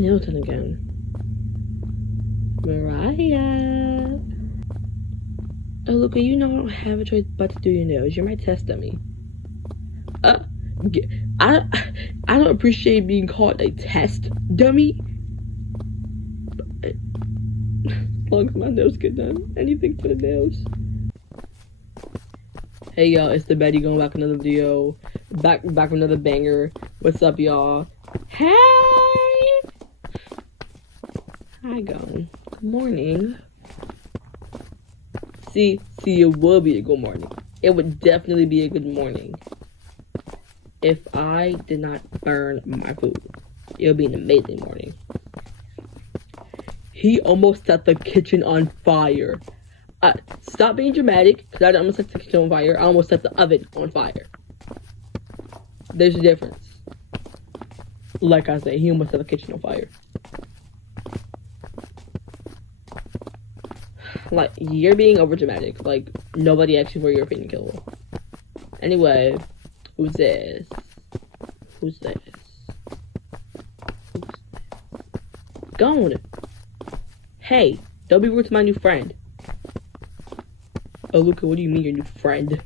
nails done again? Mariah. Oh, look, you know I don't have a choice but to do your nails. You're my test dummy. I don't appreciate being called a test dummy. But, as long as my nails get done, anything for the nails. Hey y'all, it's the Betty going back another video. Back with another banger. What's up, y'all? Hey! Hi, going. Good morning. See, it would be a good morning. It would definitely be a good morning if I did not burn my food. It would be an amazing morning. He almost set the kitchen on fire. Stop being dramatic, because I almost set the kitchen on fire. I almost set the oven on fire. There's a difference. Like I said, he almost set the kitchen on fire. Like, you're being over dramatic. Like, nobody asked you for your opinion, Killua. Anyway, who's this? Who's this? Gone. Hey, don't be rude to my new friend. Oh, Luca, what do you mean your new friend?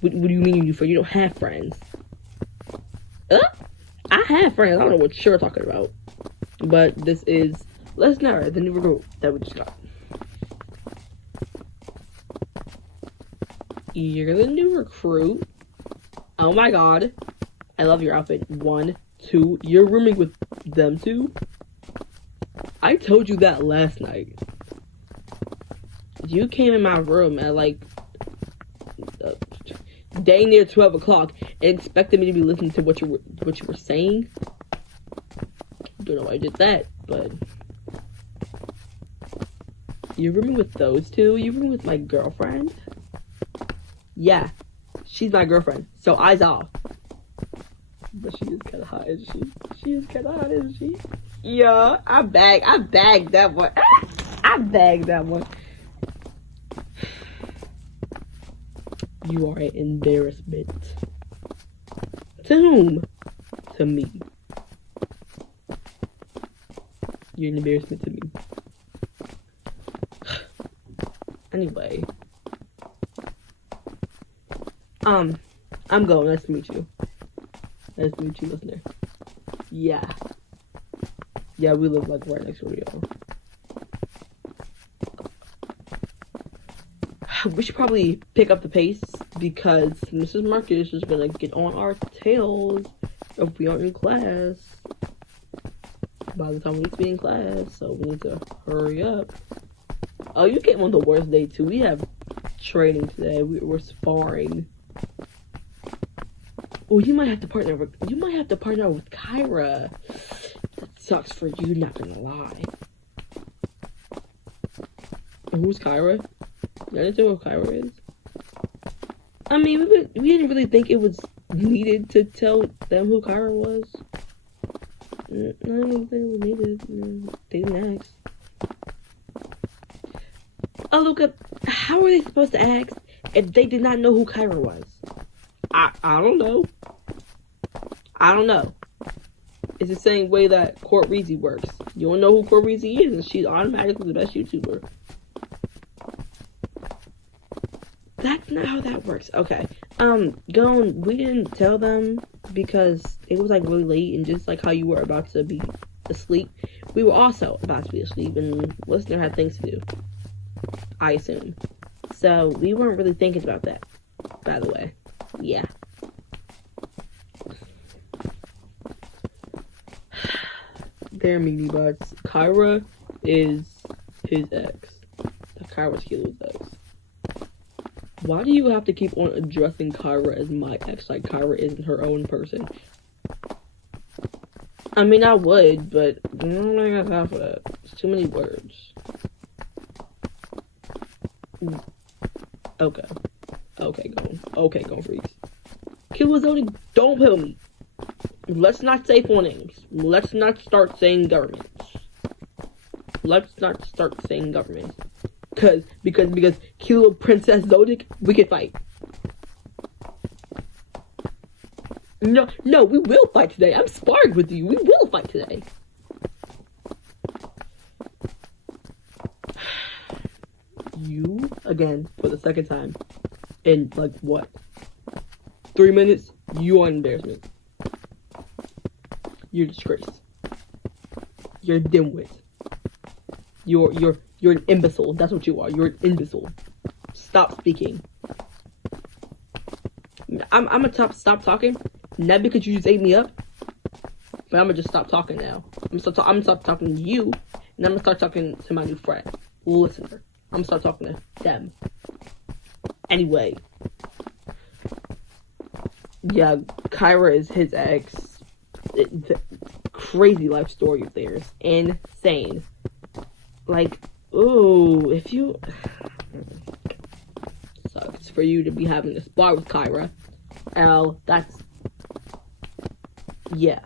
What do you mean your new friend? You don't have friends. I have friends. I don't know what you're talking about. But this is Natureza, the new recruit that we just got. You're the new recruit? Oh my god. I love your outfit. 1, 2. You're rooming with them two? I told you that last night. You came in my room at like day near 12 o'clock and expected me to be listening to what you were saying. Don't know why I did that, but you're rooming with those two? You're rooming with my girlfriend? Yeah, she's my girlfriend, so eyes off. But she is kind of hot, isn't she? She is kind of hot, isn't she? Yeah, I bagged that one. I bagged that one. You are an embarrassment. To whom? To me. You're an embarrassment to me. Anyway. I'm going. Nice to meet you. Nice to meet you, listener. Yeah. Yeah, we live like right next door to y'all. We should probably pick up the pace because Mrs. Marcus is gonna get on our tails if we aren't in class by the time we need to be in class, so we need to hurry up. Oh, you came on the worst day too. We have training today. We're sparring. Oh, you might have to partner with Kyra. That sucks for you, not gonna lie. And who's Kyra? You don't know who Kyra is? I mean, we didn't really think it was needed to tell them who Kyra was. I didn't think it was needed. They didn't ask. Oh, Luca, how are they supposed to ask if they did not know who Kyra was? I don't know. I don't know. It's the same way that Court Reezy works. You don't know who Court Reezy is, and she's automatically the best YouTuber. That's not how that works. Okay. We didn't tell them because it was like really late, and just like how you were about to be asleep, we were also about to be asleep, and listener had things to do, I assume. So we weren't really thinking about that, by the way. Yeah. They're meaty butts. Kyra is his ex. Kyra's Killua's ex. Why do you have to keep on addressing Kyra as my ex like Kyra isn't her own person? I mean, I would, but I don't think I got time for that. It's too many words. Okay. Okay, go freaks. Killua's only, don't kill me. Let's not say full names. Let's not start saying governments. Let's not start saying governments. Because Killua, Princess Zodic, we can fight. No, we will fight today. I'm sparring with you. We will fight today. again for the second time in like what? 3 minutes? You are an embarrassment. You're a disgrace. You're a dimwit. You're an imbecile. That's what you are. You're an imbecile. Stop speaking. I'm gonna stop talking. Not because you just ate me up, but I'm gonna just stop talking now. I'm gonna stop talking to you, and I'm gonna start talking to my new friend, listener. I'm gonna start talking to them. Anyway, yeah, Kyra is his ex. Crazy life story of theirs. Insane. Like, ooh, if you... Sucks for you to be having this bar with Kyra. L, that's... Yeah.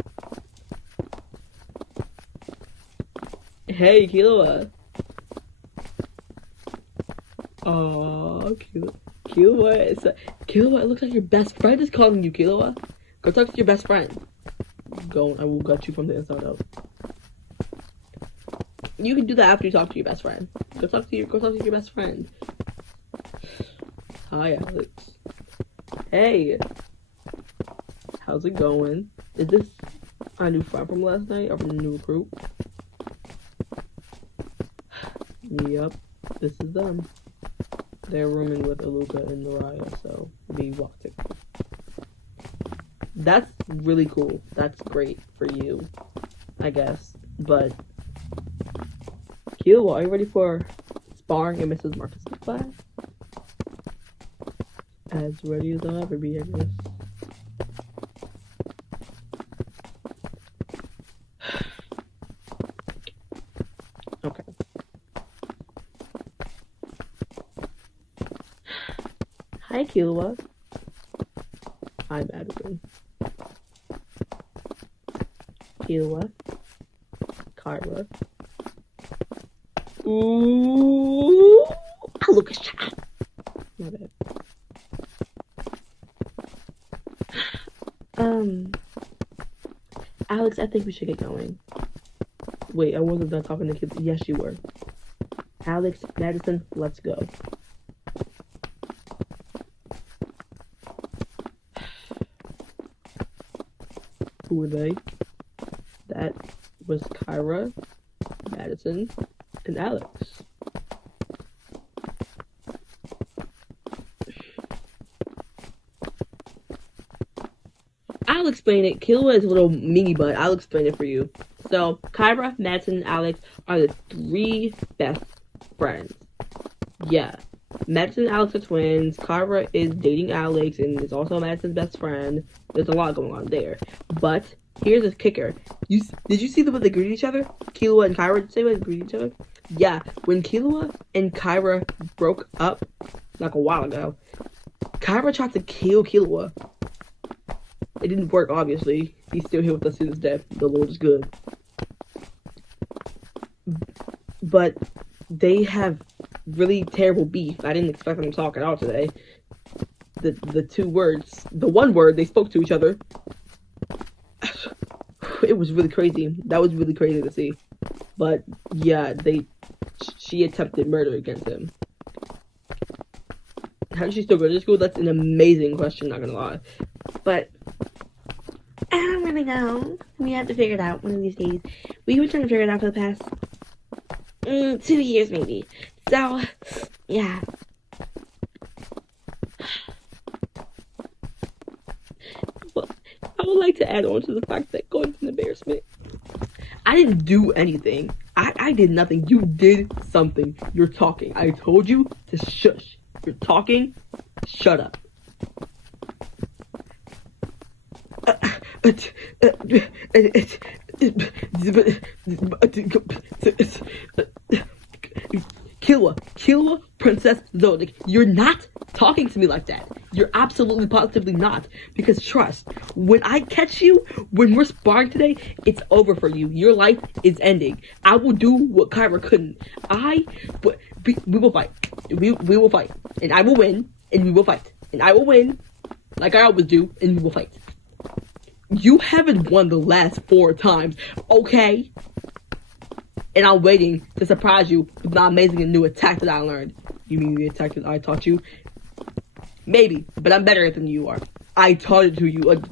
Hey, Killua. Oh, Killua. Killua, it looks like your best friend is calling you, Killua. Go talk to your best friend. Go, I will gut you from the inside out. You can do that after you talk to your best friend. Go talk to your best friend. Hi, Alex. Hey. How's it going? Is this a new friend from last night or from the new recruit? Yep, this is them. They're rooming with Aluka and Naraya, so we walked it. That's really cool. That's great for you, I guess. But Killua, are you ready for sparring in Mrs. Marcus' class? As ready as I'll ever be, I guess. Okay. Hi, Killua. Hi, Madison. Killua. Kyra. Ooh. Oh, look at that. My bad. Alex, I think we should get going. Wait, I wasn't done talking to kids. Yes, you were. Alex, Madison, let's go. Who were they? That was Kyra, Madison, and Alex. I'll explain it. Killua is a little mini butt. I'll explain it for you. So, Kyra, Madison, and Alex are the 3 best friends. Yeah. Madison and Alex are twins. Kyra is dating Alex and is also Madison's best friend. There's a lot going on there. But, here's the kicker. Did you see the way they greeted each other? Killua and Kyra, did you see the way they greeted each other? Yeah. When Killua and Kyra broke up, like a while ago, Kyra tried to kill Killua. It didn't work, obviously. He's still here with us to this day. The Lord is good. But they have really terrible beef. I didn't expect them to talk at all today. The 2 words, the 1 word they spoke to each other. It was really crazy. That was really crazy to see. But yeah, she attempted murder against him. How did she still go to school? That's an amazing question, not gonna lie. But I'm gonna go. We have to figure it out one of these days. We've been trying to figure it out for the past 2 years, maybe. So, yeah. Well, I would like to add on to the fact that going to an embarrassment. I didn't do anything. I did nothing. You did something. You're talking. I told you to shush. You're talking. Shut up. Killua, Princess Zodic, you're not talking to me like that. You're absolutely positively not. Because trust, when I catch you, when we're sparring today, it's over for you. Your life is ending. I will do what Kyra couldn't. We will fight. We will fight. And I will win, and we will fight. And I will win, like I always do, and we will fight. You haven't won the last 4 times, okay? And I'm waiting to surprise you with my amazing and new attack that I learned. You mean the attack that I taught you? Maybe, but I'm better than you are. I taught it to you. Like,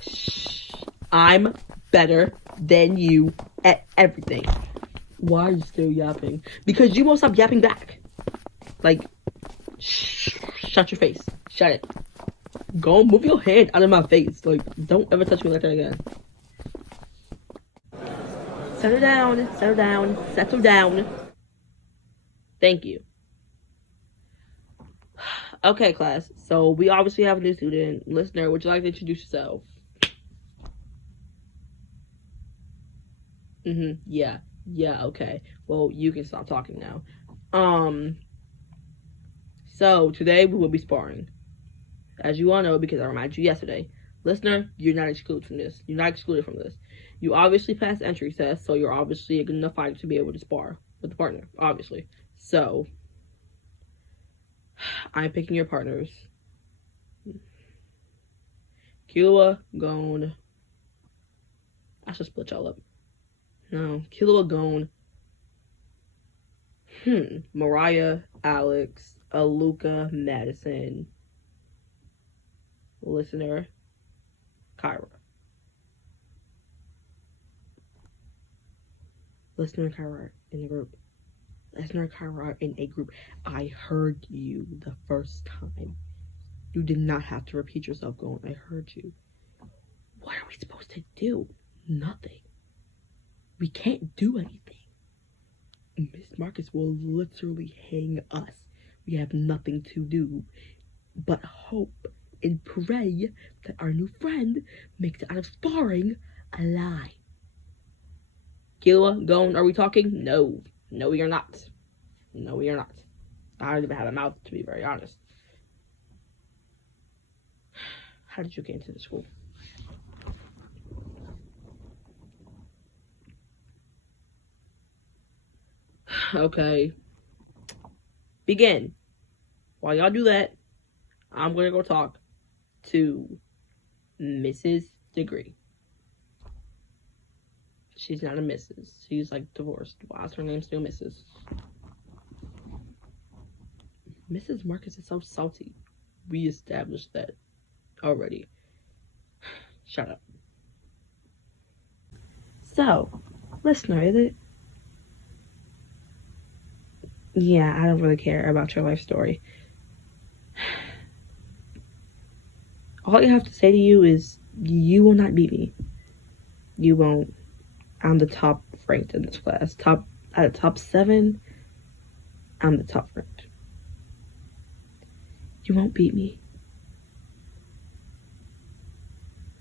shh. I'm better than you at everything. Why are you still yapping? Because you won't stop yapping back. Like, shh. Shut your face. Shut it. Go move your hand out of my face. Like, don't ever touch me like that again. Settle down. Settle down. Settle down. Thank you. Okay, class. So we obviously have a new student. Listener, would you like to introduce yourself? Yeah. Yeah, okay. Well, you can stop talking now. So today we will be sparring. As you all know, because I reminded you yesterday. Listener, you're not excluded from this. You're not excluded from this. You obviously passed the entry test, so you're obviously a good enough fighter to be able to spar with a partner, obviously. So, I'm picking your partners. Killua, Gone. I should split y'all up. No, Killua, Gone. Mariah, Alex, Aluka, Madison. Listener, Kyra. Listener and Kyra are in the group. Listener and Kyra are in a group. I heard you the first time. You did not have to repeat yourself going, I heard you. What are we supposed to do? Nothing. We can't do anything. Miss Marcus will literally hang us. We have nothing to do but hope and pray that our new friend makes it out of sparring alive. Killua, Gone, are we talking? No. No, we are not. No, we are not. I don't even have a mouth, to be very honest. How did you get into the school? Okay. Begin. While y'all do that, I'm gonna go talk to Mrs. Degree. She's not a Mrs. She's like divorced. Why is her name still Mrs.? Mrs. Marcus is so salty. We established that already. Shut up. So, listener, is it? Yeah, I don't really care about your life story. All you have to say to you is, you will not beat me. You won't. I'm the top ranked in this class. Out of top 7, I'm the top ranked. You won't beat me.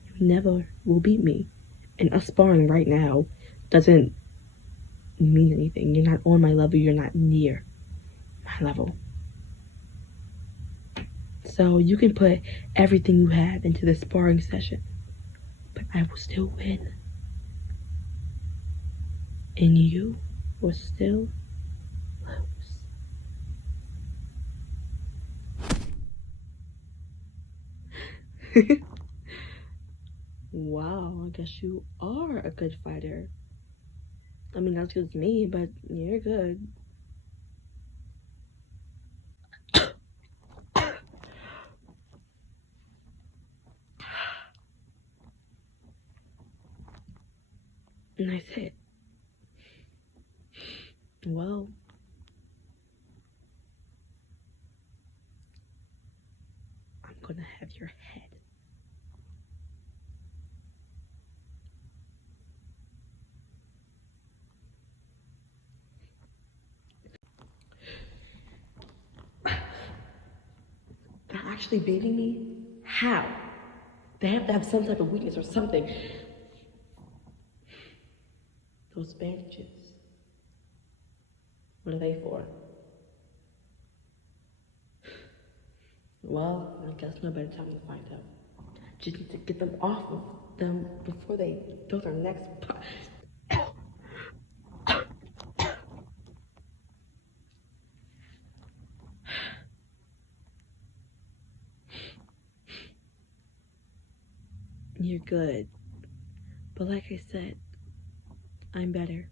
You never will beat me. And us sparring right now doesn't mean anything. You're not on my level. You're not near my level. So you can put everything you have into the sparring session, but I will still win. And you will still lose. Wow, I guess you are a good fighter. I mean, not as good as me, but you're good. Nice hit. Well, I'm gonna have your head. They're actually beating me? How? They have to have some type of weakness or something. Those bandages. What are they for? Well, I guess no better time to find out. Just need to get them off of them before they go their next You're good. But like I said, I'm better.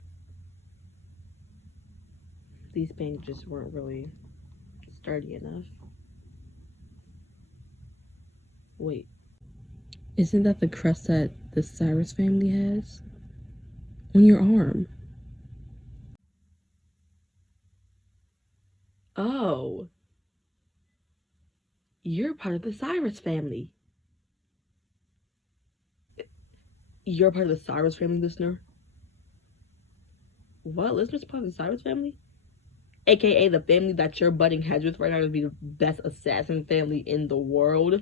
these bandages weren't really sturdy enough. Wait. Isn't that the crest that the Cyrus family has? On your arm. Oh. You're part of the Cyrus family. You're part of the Cyrus family, listener? What? Listener's part of the Cyrus family? AKA the family that you're butting heads with right now to be the best assassin family in the world.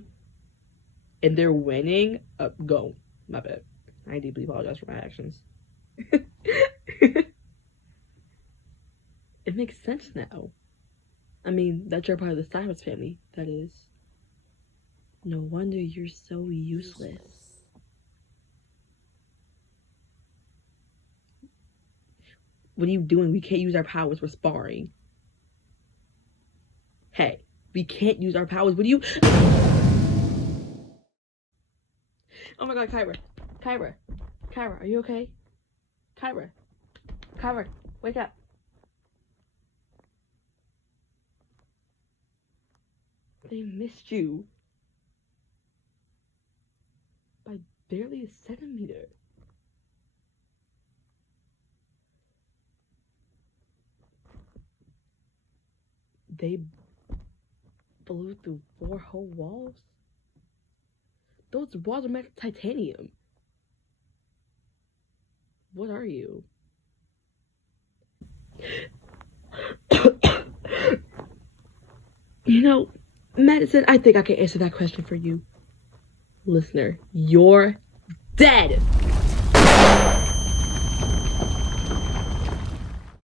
And they're winning? Go. My bad. I deeply apologize for my actions. It makes sense now. I mean, that you're part of the Cyrus family, that is. No wonder you're so useless. What are you doing? We can't use our powers. We're sparring. Hey, we can't use our powers. What do you... Oh my god, Kyra. Kyra. Kyra, are you okay? Kyra. Kyra, wake up. They missed you. By barely a centimeter. They blew through 4 whole walls? Those walls are made of titanium. What are you? You know, Madison, I think I can answer that question for you. Listener, you're dead!